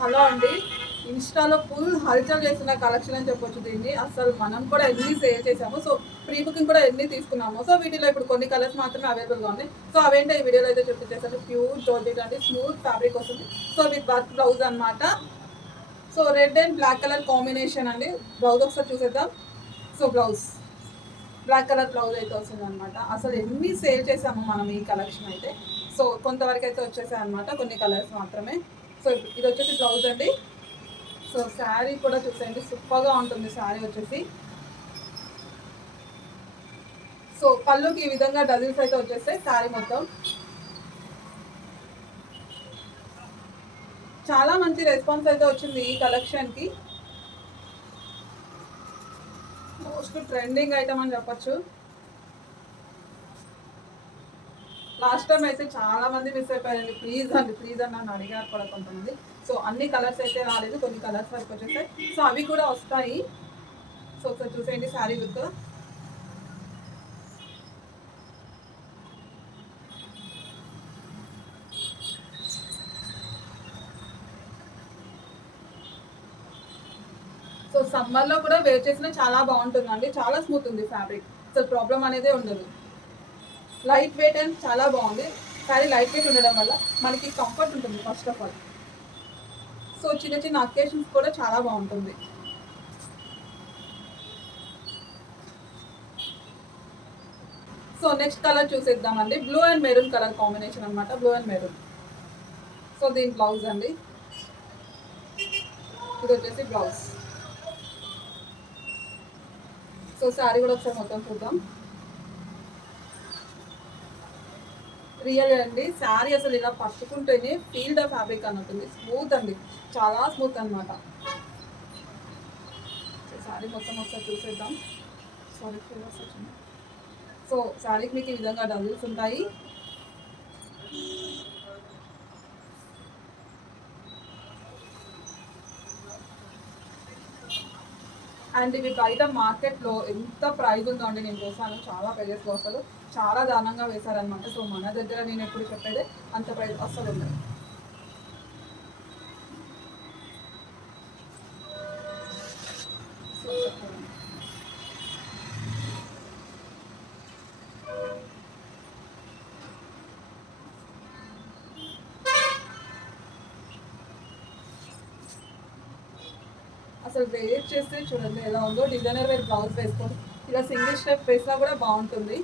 Hello అండి. ఇన్స్టాలో full హల్చల్ చేస్తున్న కలెక్షన్ అని చెప్పొచ్చు దీన్ని. అసలు మనం కూడా ఎన్ని సేల్ చేసాము సో ప్రీ బుకింగ్ కూడా ఎన్ని తీసుకున్నాము. సో వీటిలో ఇప్పుడు కొన్ని కలర్స్ మాత్రమే అవైలబుల్గా ఉన్నాయి. సో అవేంటో ఈ వీడియోలో అయితే చూపించేసారు ప్యూర్ జోర్జెట్ అంటే స్మూత్ ఫ్యాబ్రిక్ వస్తుంది. సో విత్ వర్క్ బ్లౌజ్ అనమాట so red and black colour combination అండి. బ్లౌజ్ ఒకసారి చూసేద్దాం. So blouse black colour blouse అయితే వస్తుంది అనమాట అసలు ఎన్ని సేల్ చేసాము మనం ఈ కలెక్షన్ అయితే. సో కొంతవరకు అయితే వచ్చేసాయి అనమాట కొన్ని కలర్స్ మాత్రమే. సో ఇది వచ్చేసి బ్లౌజ్ అండి. సో శారీ కూడా చూసేయండి. సూపర్గా ఉంటుంది శారీ వచ్చేసి. సో పళ్ళుకి ఈ విధంగా డజిల్స్ అయితే వచ్చేస్తాయి శారీ మొత్తం. చాలా మంచి రెస్పాన్స్ అయితే వచ్చింది ఈ కలెక్షన్కి మోస్ట్ ట్రెండింగ్ ఐటమ్ అని చెప్పొచ్చు. లాస్ట్ టైం అయితే చాలా మంది మిస్ అయిపోయారండి. ప్లీజ్ అండి ప్లీజ్ అని నన్ను అడిగారు కూడా కొంతమంది. సో అన్ని కలర్స్ అయితే రాలేదు కొన్ని కలర్స్ వరకు వచ్చేసాయి. సో అవి కూడా వస్తాయి. సో ఒకసారి చూసేయండి శారీ లుక్ సో సమ్మర్లో కూడా వేర్ చేసినా చాలా బాగుంటుందండి. చాలా స్మూత్ ఉంది ఫ్యాబ్రిక్ సో ప్రాబ్లం అనేది ఉండదు. లైట్ వెయిట్ అండ్ చాలా బాగుంది. కానీ లైట్ వెయిట్ ఉండడం వల్ల మనకి కంఫర్ట్ ఉంటుంది ఫస్ట్ ఆఫ్ ఆల్ సో చిన్న చిన్న అకేషన్స్ కూడా చాలా బాగుంటుంది. సో నెక్స్ట్ కలర్ చూసేద్దామండి. Blue and maroon colour combination అనమాట బ్లూ అండ్ మెరూన్ సో దీని బ్లౌజ్ అండి. ఇది వచ్చేసి బ్లౌజ్ సో శారీ కూడా ఒకసారి మొత్తం చూద్దాం. రియల్ అండి. శారీ అసలు ఇలా పట్టుకుంటేనే ఫీల్డ్ ఆఫ్ ఫ్యాబ్రిక్ అని స్మూత్ అండి. చాలా స్మూత్ అనమాట శారీ మొత్తం ఒకసారి చూసేద్దాం. సారీ ఫ్లేవర్స్ వచ్చింది సో శారీకి మీకు ఈ విధంగా డబుల్స్ ఉంటాయి. అండ్ ఇవి బయట మార్కెట్లో ఎంత ప్రైజ్ ఉందో అండి నేను చూసాను చాలా ప్రైజెస్ అసలు. చాలా దారుణంగా వేశారనమాట సో మన దగ్గర నేను ఎప్పుడు చెప్పేది అంత ప్రైజ్ అసలు ఉండదు సో చెప్పండి. అసలు వేర్ చేస్తే చూడండి ఎలా ఉందో డిజైనర్ వేర్ బ్లౌజ్ వేసుకొని ఇలా సింగిల్ స్టెప్ వేసినా కూడా బాగుంటుంది.